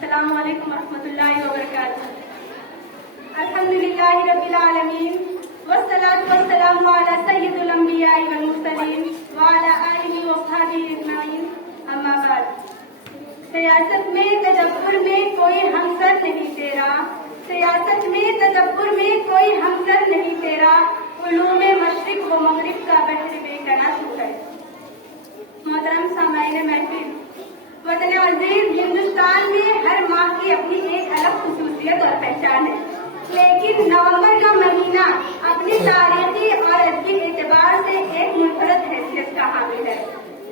السلام علیکم ورحمۃ اللہ وبرکاتہ۔ الحمدللہ رب العالمین والصلاة والسلام علی سید الانبیاء والمرسلین وعلی آلہ وصحبہ اجمعین، اما بعد۔ سیاست میں تدبر میں کوئی ہمسر نہیں تیرا، سیاست میں تدبر میں کوئی ہمسر نہیں تیرا، علوم مشرق و مغرب کا بحر بے کناں تو ہے۔ محترم سامعین محفل، وطن عزیز، ہندوستان میں ہر ماہ کی اپنی ایک الگ خصوصیت اور پہچان ہے، لیکن نومبر کا مہینہ اپنی تاریخی اور ادبی اعتبار سے ایک منفرد حیثیت کا حامل ہے۔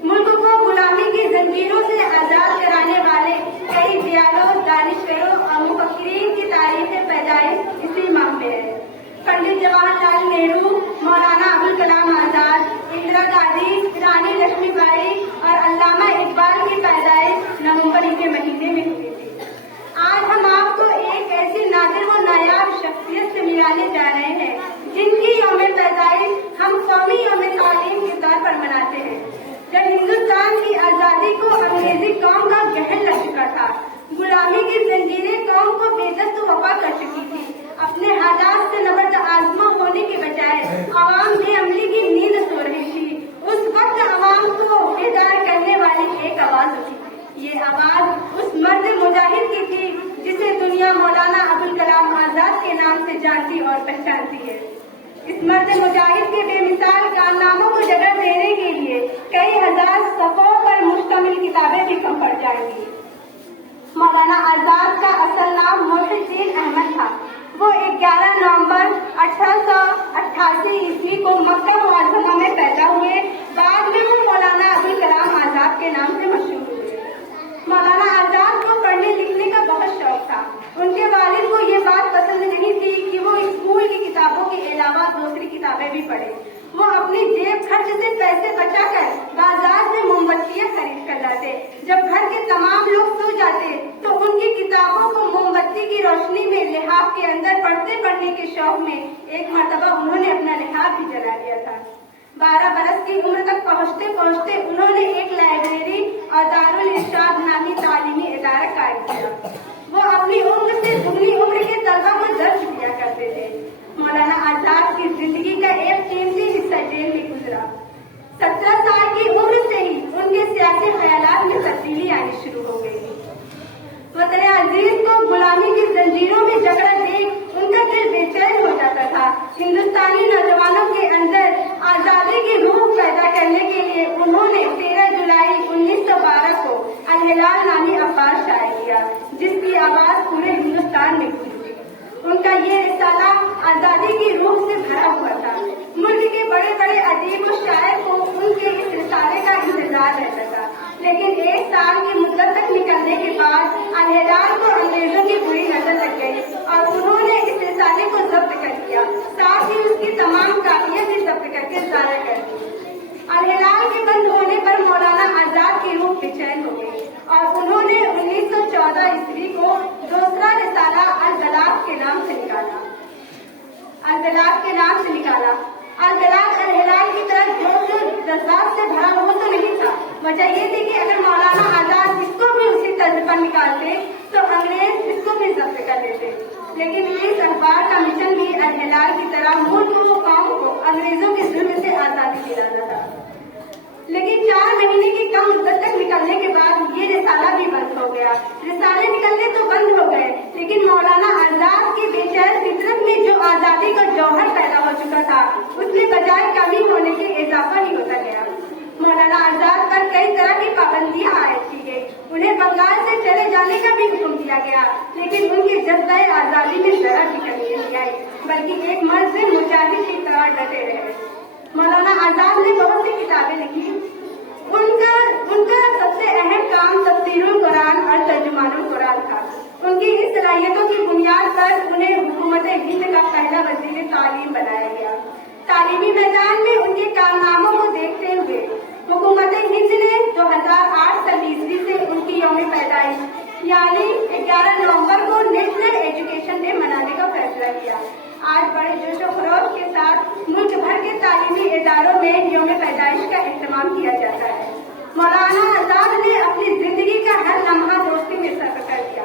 ملک کو غلامی کی زنجیروں سے آزاد کرانے والے کئی دیالوں، دانشوروں اور مفکرین کی تاریخ پیدائش اسی ماہ میں ہے۔ پنڈت جواہر لال نہرو، مولانا ابوالکلام آزاد، اندرا گاندھی، رانی لکشمی بائی اور علامہ اقبال کی پیدائش نومبر ہی کے مہینے میں ہوئی تھی۔ آج ہم آپ کو ایک ایسی نادر و نایاب شخصیت سے ملانے جا رہے ہیں جن کی یوم پیدائش ہم قومی یوم تعلیم کے طور پر مناتے ہیں۔ جب ہندوستان کی آزادی کو انگریزی قوم کا گہر لگ چکا تھا، غلامی کی زنجیریں قوم کو بے دست وفا کر چکی تھی، اپنے حالات سے نبرد آزما ہونے کے بجائے عوام بے عملی کی نیند سو رہی تھی، اس وقت عوام کو بیدار کرنے والی ایک آواز اٹھی۔ یہ آواز اس مرد مجاہد کی تھی جسے دنیا مولانا ابوالکلام آزاد کے نام سے جانتی اور پہچانتی ہے۔ اس مرد مجاہد کے بے مثال کارناموں کو جگہ دینے کے لیے کئی ہزار صفحوں پر مشتمل کتابیں بھی کم پڑ جائیں گی۔ مولانا آزاد کا اصل نام محی الدین احمد تھا۔ وہ 11 نومبر 1888 عیسوی کو مکہ معظمہ میں پیدا ہوئے، بعد میں وہ مولانا ابوالکلام آزاد کے نام سے مشہور ہوئے۔ مولانا آزاد کو پڑھنے لکھنے کا بہت شوق تھا۔ ان کے والد کو یہ بات پسند نہیں تھی کہ وہ اسکول کی کتابوں کے علاوہ دوسری کتابیں بھی پڑھیں۔ وہ اپنی جیب خرچ سے پیسے بچا کر بازار سے موم بتیاں خرید کر لاتے۔ جب گھر کے تمام لوگ سو جاتے تو ان کی کتابوں کو موم بتی کی روشنی میں لحاف کے اندر پڑھنے کے شوق میں ایک مرتبہ انہوں نے اپنا لحاف بھی جلا دیا تھا۔ 12 برس کی عمر تک پہنچتے پہنچتے انہوں نے ایک لائبریری اور دارالارشاد نامی تعلیمی ادارہ قائم کیا۔ وہ اپنی عمر سے دگنی عمر کے طلبہ کو درس دیا کرتے تھے۔ مولانا آزاد کی زندگی کا ایک قیمتی حصہ جیل میں گزرا۔ 17 سال کی عمر سے ہی ان کے سیاسی خیالات میں تبدیلی آنی شروع ہو گئی۔ وطن عزیز کو غلامی کی زنجیروں میں جکڑا دیکھ ان کا دل بے چین ہو جاتا تھا۔ ہندوستانی نوجوانوں کے اندر آزادی کی روح پیدا کرنے کے لیے انہوں نے 13 جولائی 1912 کو الہلال نامی اخبار شائع کیا، جس کی آواز پورے ہندوستان میں گونجی۔ ان کا یہ رسالہ آزادی کی روح سے بھرا ہوا تھا۔ ملک کے بڑے بڑے ادیب و شاعر کو ان کے اس رسالے کا انتظار رہتا تھا، لیکن 1 سال کی مدت تک نکلنے کے بعد الہلال کو انگریزوں کی بری نظر لگ گئی اور انہوں نے اس رسالے کو ضبط کر لیا، ساتھ ہی اس کی تمام کاپیاں بھی ضبط کر کے ضائع کر دی۔ الہلال کے بند ہونے پر مولانا آزاد کی روح بے چین ہو گئی اور انہوں نے 1914 عیسوی کو دوسرا رسالہ البلاغ کے نام سے نکالا۔ البلاغ الہلال کی طرح جوش و جذبات سے بھرا ہوا تو نہیں تھا۔ وجہ یہ تھی کہ اگر مولانا آزاد اس کو بھی اسی طرز پر نکالتے تو انگریز اس کو بھی ضبط کر لیتے، لیکن اس اخبار کا مشن بھی الہلال کی طرح ملک و قوم کو انگریزوں کے ظلم سے آزادی دلانا تھا۔ لیکن 4 مہینے کی کم مدت تک نکلنے کے بعد یہ رسالہ بھی بند ہو گیا۔ رسالے نکلنے تو بند ہو گئے، لیکن مولانا آزاد کی بے چین فطرت میں جو آزادی کا جوہر پیدا ہو چکا تھا اس میں بجائے کمی ہونے سے اضافہ ہی ہوتا گیا۔ مولانا آزاد پر کئی طرح کی پابندیاں عائد کی گئی، انہیں بنگال سے چلے جانے کا بھی حکم دیا گیا، لیکن ان کے جذبہ آزادی میں ذرا بھی کمی نہیں آئی، بلکہ ایک مرد مجاہد کی طرح ڈٹے رہے۔ مولانا آزاد نے بہت سی کتابیں لکھی۔ ان کا سب سے اہم کام تفسیر القرآن اور ترجمان القرآن تھا۔ ان کی اس صلاحیتوں کی بنیاد پر انہیں حکومت ہند کا پہلا وزیر تعلیم بنایا گیا۔ تعلیمی میدان میں ان کے کارناموں کو دیکھتے ہوئے حکومت ہند نے 2008 عیسوی سے ان کی یوم پیدائش یعنی 11 نومبر کو نیشنل ایجوکیشن ڈے منانے کا فیصلہ کیا۔ آج بڑے جوش و خروش کے ساتھ ملک بھر کے تعلیمی اداروں میں یوم پیدائش کا اہتمام کیا جاتا ہے۔ مولانا آزاد نے اپنی زندگی کا ہر لمحہ دوستی میں صرف کر دیا۔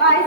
22